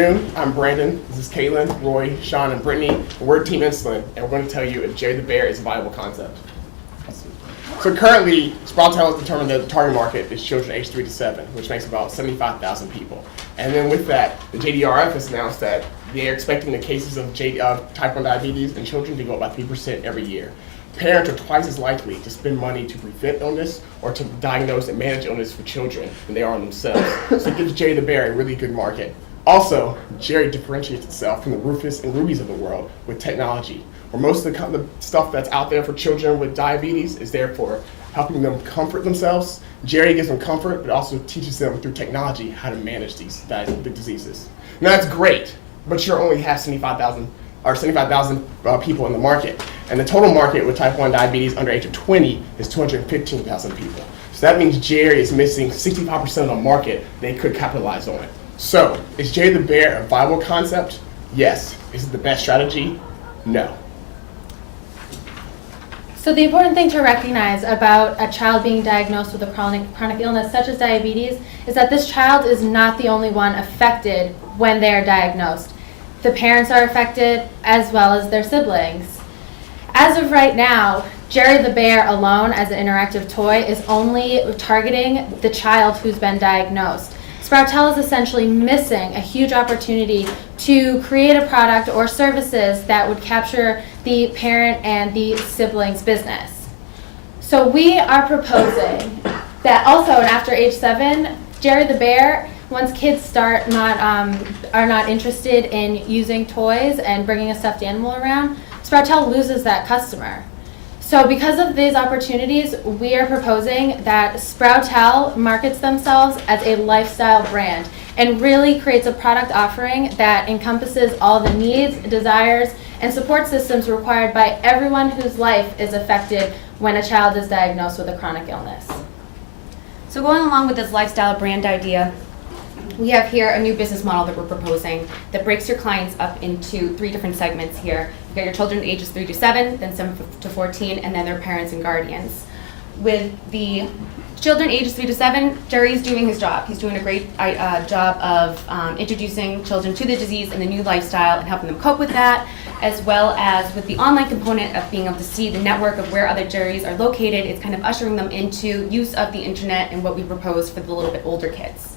afternoon. I'm Brandon. This is Kaylin, Roy, Sean, and Brittany. And we're Team Insulin, and we're going to tell you if Jerry the Bear is a viable concept. So currently, Sproutel has determined that the target market is children aged 3 to 7, which makes about 75,000 people. And then with that, the JDRF has announced that they're expecting the cases of type 1 diabetes in children to go up by 3% every year. Parents are twice as likely to spend money to prevent illness or to diagnose and manage illness for children than they are on themselves. So it gives Jerry the Bear a really good market. Also, Jerry differentiates itself from the Rufus and Rubies of the world with technology, where most of the stuff that's out there for children with diabetes is there for helping them comfort themselves. Jerry gives them comfort, but also teaches them through technology how to manage the diseases. Now that's great, but you only have 75,000 people in the market. And the total market with type 1 diabetes under age of 20 is 215,000 people. So that means Jerry is missing 65% of the market they could capitalize on. So, is Jerry the Bear a viable concept? Yes. Is it the best strategy? No. So the important thing to recognize about a child being diagnosed with a chronic illness such as diabetes is that this child is not the only one affected when they are diagnosed. The parents are affected as well as their siblings. As of right now, Jerry the Bear alone as an interactive toy is only targeting the child who's been diagnosed. Sproutel is essentially missing a huge opportunity to create a product or services that would capture the parent and the sibling's business. So we are proposing that also, and after age 7, Jerry the Bear, once kids are not interested in using toys and bringing a stuffed animal around, Sproutel loses that customer. So because of these opportunities, we are proposing that Sproutel markets themselves as a lifestyle brand and really creates a product offering that encompasses all the needs, desires, and support systems required by everyone whose life is affected when a child is diagnosed with a chronic illness. So going along with this lifestyle brand idea, we have here a new business model that we're proposing that breaks your clients up into 3 different segments here. You've got your children ages 3 to 7, then 7 to 14, and then their parents and guardians. With the children ages 3 to 7, Jerry's doing his job. He's doing a great job of introducing children to the disease and the new lifestyle and helping them cope with that, as well as with the online component of being able to see the network of where other Jerry's are located. It's kind of ushering them into use of the internet and what we propose for the little bit older kids.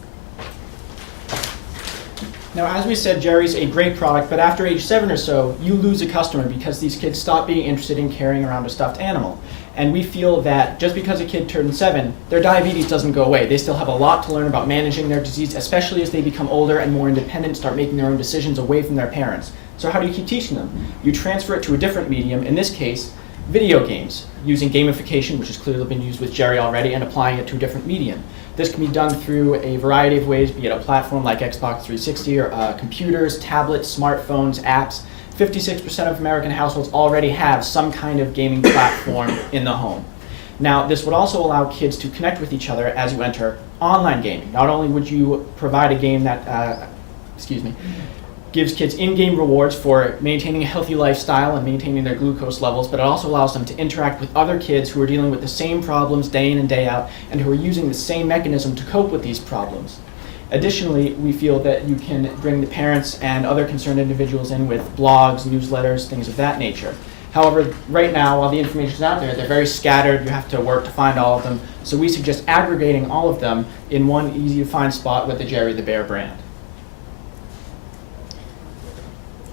Now, as we said, Jerry's a great product, but after age 7 or so, you lose a customer because these kids stop being interested in carrying around a stuffed animal. And we feel that just because a kid turned 7, their diabetes doesn't go away. They still have a lot to learn about managing their disease, especially as they become older and more independent, start making their own decisions away from their parents. So how do you keep teaching them? You transfer it to a different medium, in this case, video games, using gamification, which has clearly been used with Jerry already, and applying it to a different medium. This can be done through a variety of ways, be it a platform like Xbox 360 or computers, tablets, smartphones, apps. 56% of American households already have some kind of gaming platform in the home. Now, this would also allow kids to connect with each other as you enter online gaming. Not only would you provide a game that, gives kids in-game rewards for maintaining a healthy lifestyle and maintaining their glucose levels, but it also allows them to interact with other kids who are dealing with the same problems day in and day out and who are using the same mechanism to cope with these problems. Additionally, we feel that you can bring the parents and other concerned individuals in with blogs, newsletters, things of that nature. However, right now, while the information is out there, they're very scattered. You have to work to find all of them. So we suggest aggregating all of them in one easy-to-find spot with the Jerry the Bear brand.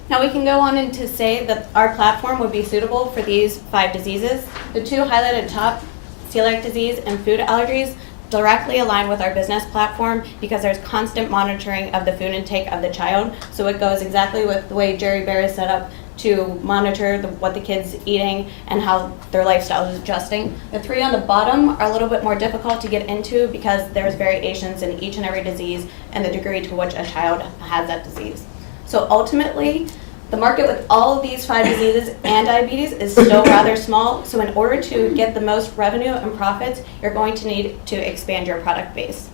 Now we can go on and to say that our platform would be suitable for these 5 diseases. The 2 highlighted top, celiac disease and food allergies, directly align with our business platform because there's constant monitoring of the food intake of the child. So it goes exactly with the way Jerry Bear is set up to monitor what the kid's eating and how their lifestyle is adjusting. The 3 on the bottom are a little bit more difficult to get into because there's variations in each and every disease and the degree to which a child has that disease. So ultimately, the market with all of these 5 diseases and diabetes is still rather small. So in order to get the most revenue and profits, you're going to need to expand your product base.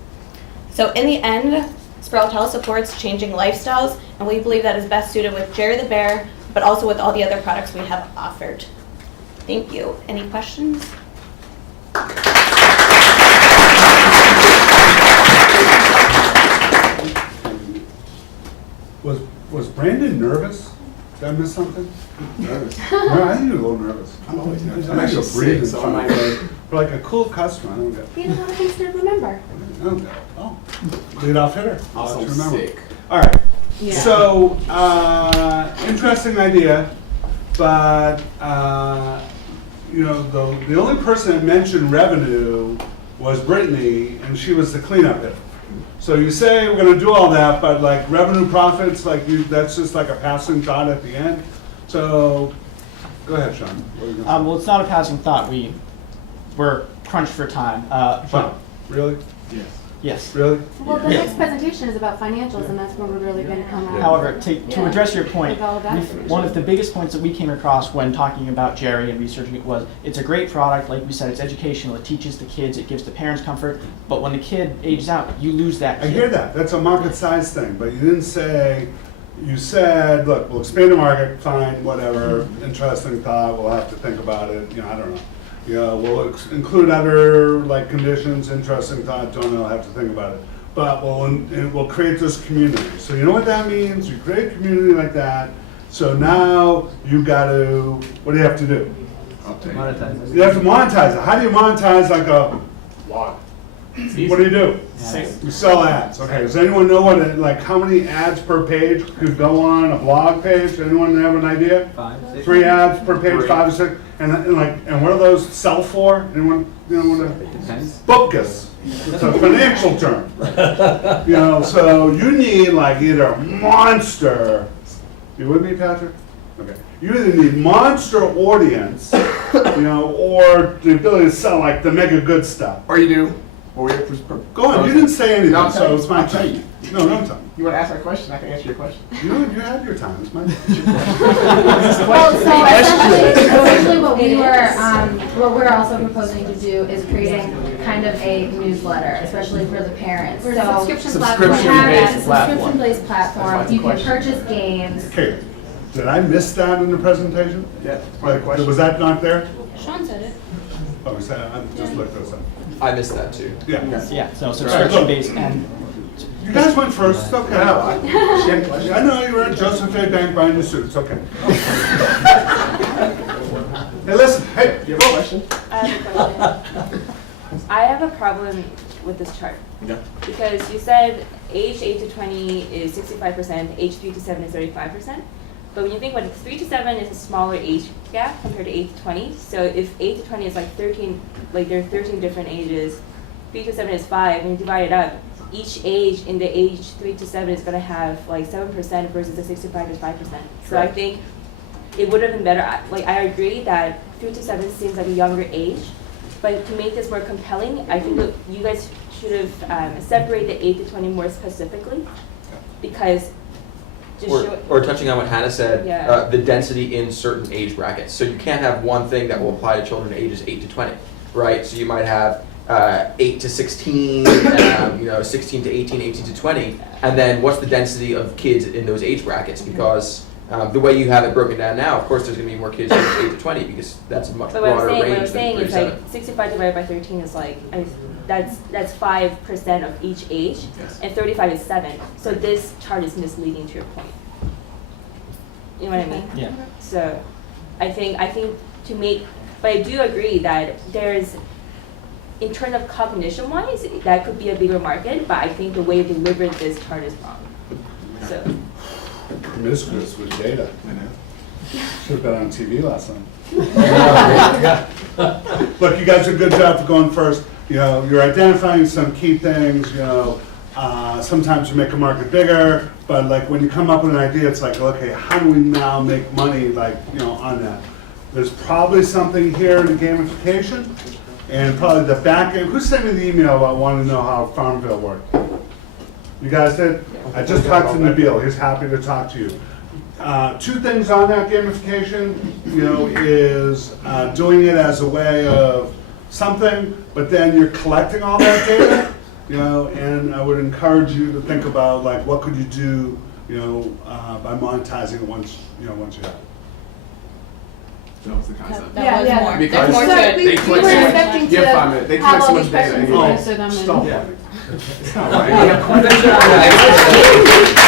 So in the end, Sproutel supports changing lifestyles, and we believe that is best suited with Jerry the Bear, but also with all the other products we have offered. Thank you. Any questions? Was Brandon nervous? Did I miss something? Nervous. No, I think you're a little nervous. I'm always nervous. I I'm think actually you're breathing sick, so I'm fine. like, For like a cool customer, I don't get. You have a lot of things to remember. I don't get. Oh, lead off hitter. I'll also let you remember. sick. All right. Yeah. So, interesting idea, but you know, the only person that mentioned revenue was Brittany, and she was the cleanup hitter. So you say we're going to do all that, but like revenue profits, like that's just like a passing thought at the end. So, go ahead, Sean. What are you gonna say? Well, it's not a passing thought. We're crunched for time. But Sean, really? Yes. yes. Really? Well, the Yeah. next presentation is about financials, and that's where we're really going to come out. However, to address your point, With all of that information. one of the biggest points that we came across when talking about Jerry and researching it was it's a great product. Like we said, it's educational. It teaches the kids. It gives the parents comfort. But when the kid ages out, you lose that I kid. hear that. That's a market size thing, but you didn't say, you said, look, we'll expand the market, fine, whatever, interesting thought, we'll have to think about it, you know, I don't know. You know, we'll include other like conditions, interesting thought, don't know, have to think about it. But we'll create this community. So you know what that means? You create a community like that, so now you gotta, what do you have to do? Monetize You have to monetize it. How do you monetize like a, Log. what do you do? Same. You sell ads. Okay, does anyone know what, like, how many ads per page could go on a blog page? Anyone have an idea? 5, 6. 3 ads per page, Three. 5 or 6? And what do those sell for? Anyone, you know, what Depends. Bupkis. It's a financial term. You know, so you need like either a monster, you with me, Patrick? Okay. You either need monster audience, you know, or the ability to sell like the mega good stuff. Or you do. Well, Go on, you didn't say anything, No, I'll tell so you. it's my I'll tell turn. you. No, don't tell me. You want to ask that question? I can answer your question. You had your time, it's my Well, so essentially what we're also proposing to do is creating kind of a newsletter, especially for the parents. We're a So subscription we platform. have Subscription-based a platform. subscription-based That's platform. my You can question. purchase games. Okay, did I miss that in the presentation? Yeah, that's my Like, question. was that not there? Sean said it. Oh, was that, I just looked this up. I missed that too. Yeah. Yeah. So subscription based and You guys went first, it's okay. No, she had a question. I know you were at Joseph A. Bank buying your suit, it's okay. Hey, listen, hey, You have a question? I have a question. I have a problem with this chart Yeah. because you said age 8 to 20 is 65%, age 3 to 7 is 35%. But when you think about it, 3 to 7 is a smaller age gap compared to 8 to 20. So if 8 to 20 is like 13, like there are 13 different ages, 3 to 7 is 5, and you divide it up, each age in the age 3 to 7 is going to have like 7% versus the 65 is 5%. So I think it would have been better. Like I agree that 3 to 7 seems like a younger age, but to make this more compelling, I think that you guys should have separated the 8 to 20 more specifically, because just show. Or touching on what Hannah said, Yeah. the density in certain age brackets. So you can't have one thing that will apply to children ages 8 to 20, right? So you might have 8 to 16, 16 to 18, 18 to 20, and then what's the density of kids in those age brackets? Because the way you have it broken down now, of course, there's going to be more kids aged 8 to 20 because that's a much But what broader I'm range saying than is 3 to like 7. 65 divided by 13 is like that's 5% of each age, Yes. and 35 is 7. So this chart is misleading to your point. You know what I mean? yeah. So, I think to make, but I do agree that there's, in terms of cognition wise, that could be a bigger market, but I think the way you delivered this chart is wrong. So, promiscuous with data. Should've been on TV last night. Look, you guys did a good job for going first. You know, you're identifying some key things, you know, sometimes you make a market bigger, but like when you come up with an idea, it's like, okay, how do we now make money, like, you know, on that? There's probably something here in the gamification, and probably the back end. Who sent me the email about wanting to know how Farmville worked? You guys did? I just talked to Nabil, he's happy to talk to you. 2 things on that gamification, you know, is doing it as a way of something, but then you're collecting all that data, you know, and I would encourage you to think about like what could you do, you know, by monetizing it once you have it. That was the concept. That was more. Because There's more to it. they collect so much, you have 5 minutes, they collect so much data. Oh, anyway. stop. It's not right. You have questions?